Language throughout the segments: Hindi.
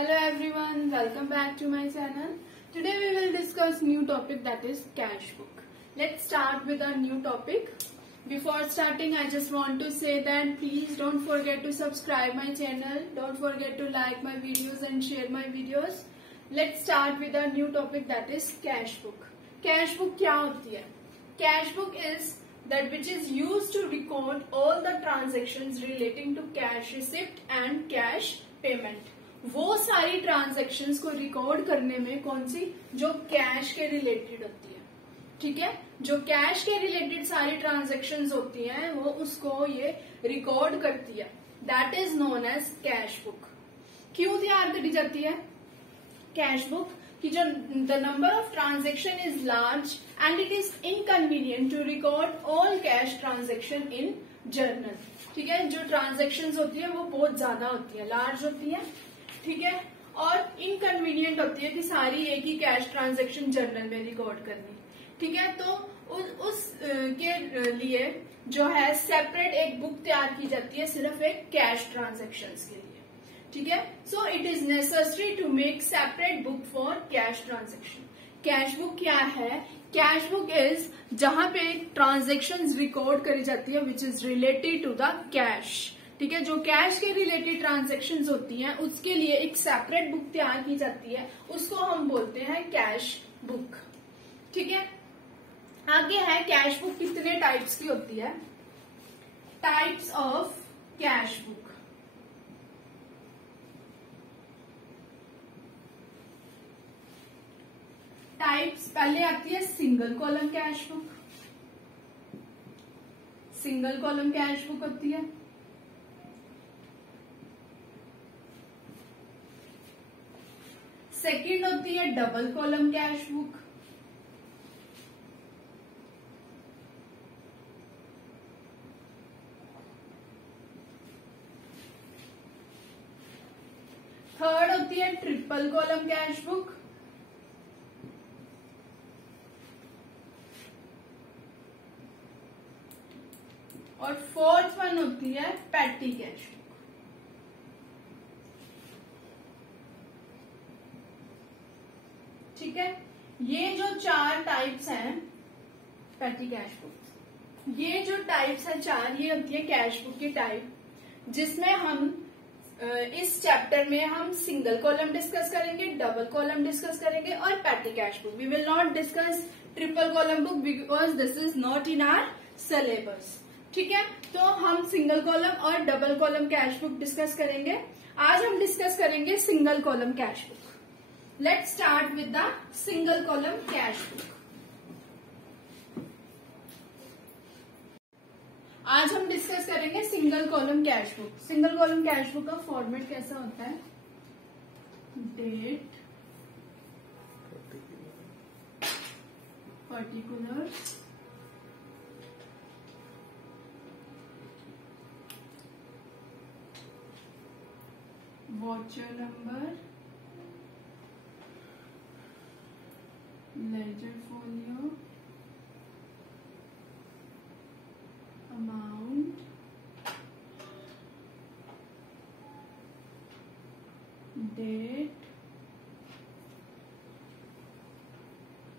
Hello everyone, welcome back to my channel. Today we will discuss new topic, that is cash book. Let's start with our new topic. Before starting, I just want to say that please don't forget to subscribe my channel. Don't forget to like my videos and share my videos. Let's start with our new topic, that is cash book. Cash book क्या होती है? Cash book is that which is used to record all the transactions relating to cash receipt and cash payment. वो सारी ट्रांजेक्शन्स को रिकॉर्ड करने में कौन सी, जो कैश के रिलेटेड होती है, ठीक है, जो कैश के रिलेटेड सारी ट्रांजेक्शन्स होती हैं वो उसको ये रिकॉर्ड करती है. That is known as cash book. क्यों तैयार करी जाती है कैश बुक? कि जो the number of transaction is large and it is inconvenient to record all cash transaction in journal. ठीक है, जो ट्रांजेक्शन्स होती है वो बहुत ज्यादा होती है, लार्ज होती है, ठीक है, और इनकन्वीनियंट होती है कि सारी एक ही कैश ट्रांजैक्शन जर्नल में रिकॉर्ड करनी. ठीक है, तो उस के लिए जो है सेपरेट एक बुक तैयार की जाती है सिर्फ एक कैश ट्रांजैक्शंस के लिए. ठीक है, so it is necessary to make separate book for cash transaction. Cash book क्या है? कैश बुक इज जहां पे ट्रांजैक्शंस रिकॉर्ड करी जाती है which is related to the cash. ठीक है, जो कैश के रिलेटेड ट्रांजैक्शंस होती हैं उसके लिए एक सेपरेट बुक तैयार की जाती है, उसको हम बोलते हैं कैश बुक. ठीक है, आगे है कैश बुक कितने टाइप्स की होती है. Types of cash book. Types पहले आती है single column cash book. Single column cash book होती है. सेकेंड होती है double column cash book. Third होती है ट्रिपल कॉलम कैश बुक. और फोर्थ वन होती है पैटी कैश बुक. ठीक है, ये जो चार टाइप्स हैं पैटी कैश बुक, ये जो टाइप्स हैं चार, ये होती है कैश बुक की टाइप, जिसमें हम इस चैप्टर में हम सिंगल कॉलम डिस्कस करेंगे, डबल कॉलम डिस्कस करेंगे और petty cash book. We will not discuss triple column book because this is not in our syllabus. ठीक है, तो हम सिंगल कॉलम और double column cash book discuss करेंगे. आज हम डिस्कस करेंगे single column cash book. Let's start with the single column cash book. आज हम डिस्कस करेंगे single column cash book. Single column cash book का फॉर्मेट कैसा होता है? Date, particular, voucher number, ledger folio, amount, date,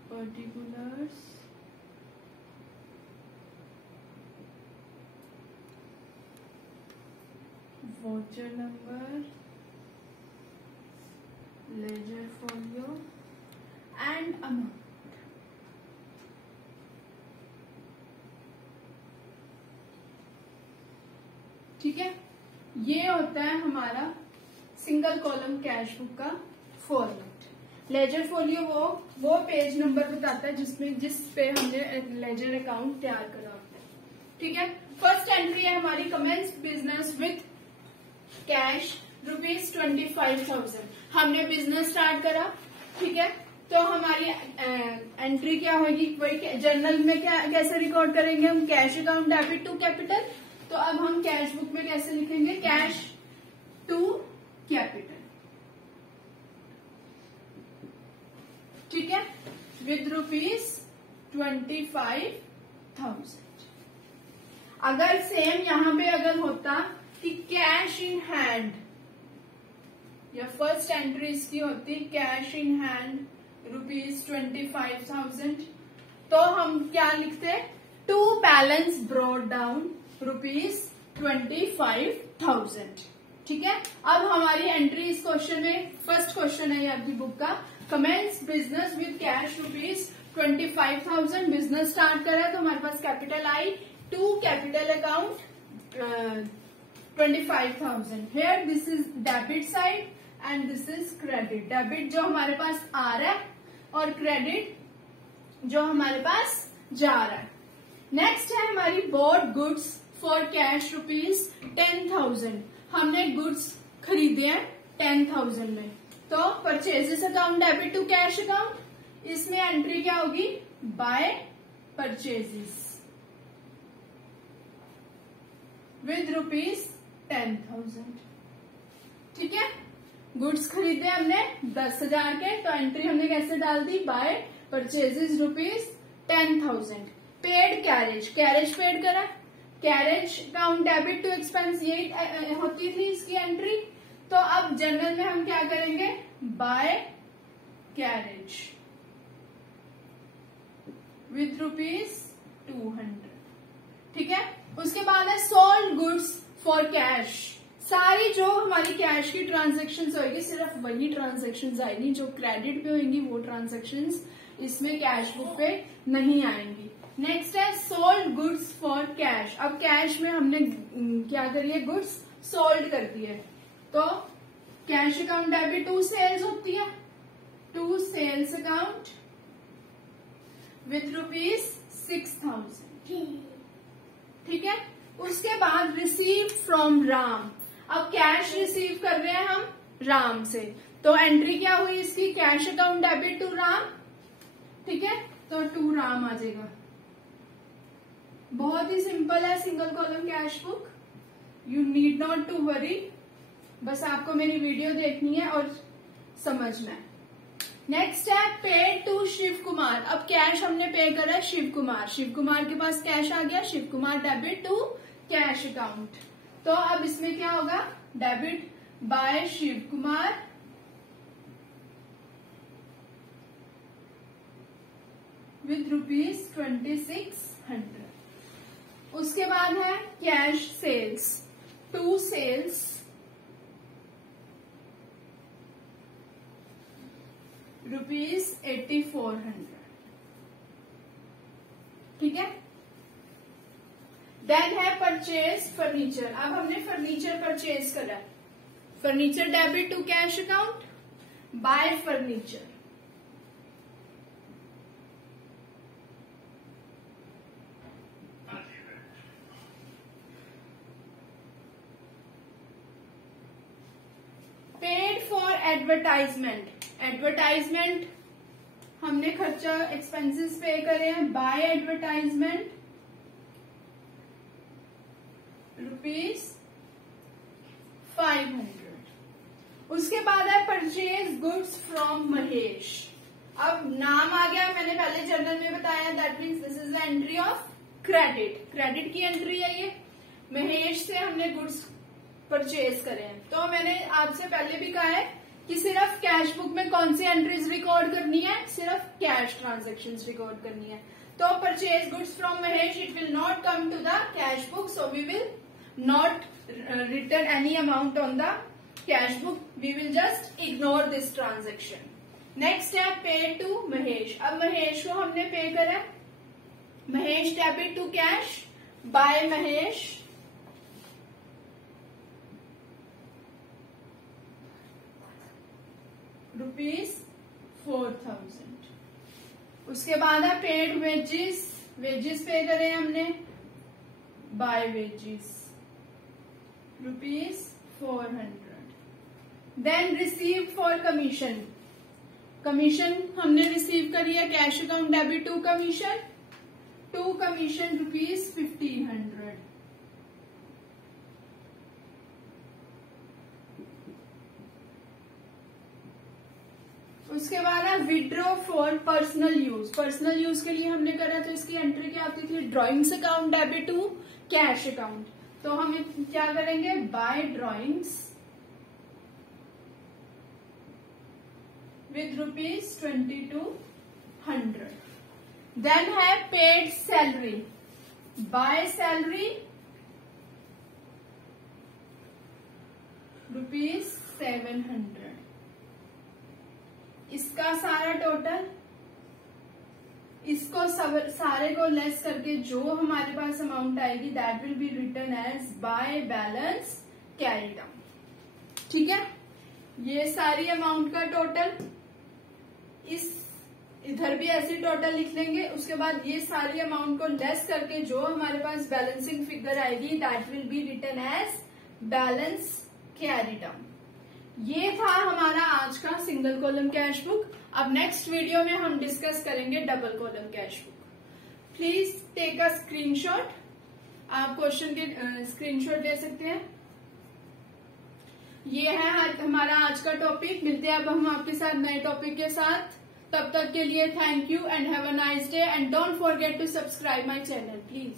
particulars, voucher number, ledger folio and amount. ठीक है, ये होता है हमारा सिंगल कॉलम कैश बुक का फॉर्मेट. लेजर फोलियो वो पेज नंबर बताता है जिस पे हमने लेजर अकाउंट तैयार करा होता है. ठीक है, फर्स्ट एंट्री है हमारी कमेंस बिजनेस विथ कैश ₹25,000. हमने बिजनेस स्टार्ट करा. ठीक है, तो हमारी एंट्री क्या होगी? वही जर्नल में कैसे रिकॉर्ड करेंगे हम? Cash account debit to capital. तो अब हम कैश बुक में कैसे लिखेंगे? Cash to capital. ठीक है, विद ₹25,000. अगर सेम यहां पे अगर होता कि कैश इन हैंड, या फर्स्ट एंट्री इसकी होती कैश इन हैंड ₹25,000। तो हम क्या लिखते, टू बैलेंस ब्रॉट डाउन ₹25,000। ठीक है, अब हमारी एंट्री इस क्वेश्चन में, फर्स्ट क्वेश्चन है ये आपकी बुक का, commences business with cash ₹25,000। Business start करा तो हमारे पास कैपिटल आई, to capital account 25,000। Here this is debit side and this is credit. Debit जो हमारे पास आ रहा है और क्रेडिट जो हमारे पास जा रहा है। नेक्स्ट है हमारी बॉट गुड्स फॉर कैश ₹10,000। हमने गुड्स खरीदे हैं 10,000 में, तो purchases account debit to cash account, इसमें एंट्री क्या होगी, बाय परचेजेस विद ₹10,000। ठीक है, गुड्स खरीदे हमने 10,000 के, तो एंट्री हमने कैसे डाल दी, by purchases ₹10,000। Paid carriage, carriage paid करा, carriage account debit to expense, यही होती थी इसकी एंट्री। तो अब जनरल में हम क्या करेंगे, बाय कैरेज विथ ₹200। ठीक है, उसके बाद है सोल्ड गुड्स फॉर कैश। सारी जो हमारी कैश की ट्रांजेक्शन होगी, सिर्फ वही ट्रांजेक्शन आएगी जो क्रेडिट पे होंगी, वो ट्रांजेक्शन इसमें कैश बुक पे नहीं आएंगी। नेक्स्ट है सोल्ड गुड्स फॉर कैश। अब कैश में हमने क्या करी है, गुड्स सोल्ड कर दी है, तो cash account debit to sales होती है, टू सेल्स अकाउंट विथ ₹6,000। ठीक है, उसके बाद रिसीव फ्रॉम राम। अब कैश रिसीव कर रहे हैं हम राम से, तो एंट्री क्या हुई इसकी, cash account debit to Ram. ठीक है, तो टू राम आ जाएगा। बहुत ही सिंपल है single column cash book, you need not to worry, बस आपको मेरी वीडियो देखनी है और समझना है। नेक्स्ट है पेड टू शिव कुमार। अब कैश हमने पे करा है शिव कुमार, शिव कुमार के पास कैश आ गया, Shiv Kumar debit to cash account. तो अब इसमें क्या होगा, debit by Shiv Kumar with ₹2,600। उसके बाद है कैश सेल्स, टू सेल्स ₹8,400। ठीक है, देन है परचेज फर्नीचर। अब हमने फर्नीचर परचेज करा, furniture debit to cash account, by furniture advertisement. Advertisement हमने खर्चा एक्सपेंसेस पे करे हैं, बाय एडवर्टाइजमेंट ₹500। उसके बाद है परचेज गुड्स फ्रॉम महेश। अब नाम आ गया, मैंने पहले जर्नल में बताया, that means this is the entry of credit, credit की एंट्री है ये। महेश से हमने गुड्स परचेज करे हैं, तो मैंने आपसे पहले भी कहा है कि सिर्फ कैश बुक में कौन सी एंट्रीज रिकॉर्ड करनी है, सिर्फ कैश ट्रांजेक्शन्स रिकॉर्ड करनी है। तो purchase goods from Mahesh, it will not come to the cash book, so we will not return any amount on the cash book, we will just ignore this transaction. Next है पे टू महेश। अब महेश को हमने पे करा, Mahesh debit to cash, by Mahesh ₹4,000। उसके बाद है पेड वेजेस, वेजेस पे करे हमने, by wages ₹400। Then receive for commission, commission हमने रिसीव करी है, cash account debit to commission, to commission ₹1,500। उसके बाद है withdraw for personal use. Personal use के लिए हमने करा, तो इसकी एंट्री क्या आती थी, drawings account debit to cash account. तो हम क्या करेंगे, by drawings with rupees 2200. Then है paid salary. By salary rupees 700. इसका सारा टोटल, इसको सारे को लेस करके जो हमारे पास अमाउंट आएगी that will be return as by balance carried down. ठीक है, ये सारी अमाउंट का टोटल, इस इधर भी ऐसे टोटल लिख लेंगे. उसके बाद ये सारी अमाउंट को लेस करके जो हमारे पास बैलेंसिंग फिगर आएगी that will be return as balance carry down. ये था हमारा आज का सिंगल कॉलम कैश बुक. अब नेक्स्ट वीडियो में हम डिस्कस करेंगे double column cash book. Please take a screenshot. आप क्वेश्चन के स्क्रीनशॉट ले सकते हैं. ये है हमारा आज का टॉपिक. मिलते हैं अब हम आपके साथ नए टॉपिक के साथ. तब तक के लिए thank you and have a nice day and don't forget to subscribe my channel please.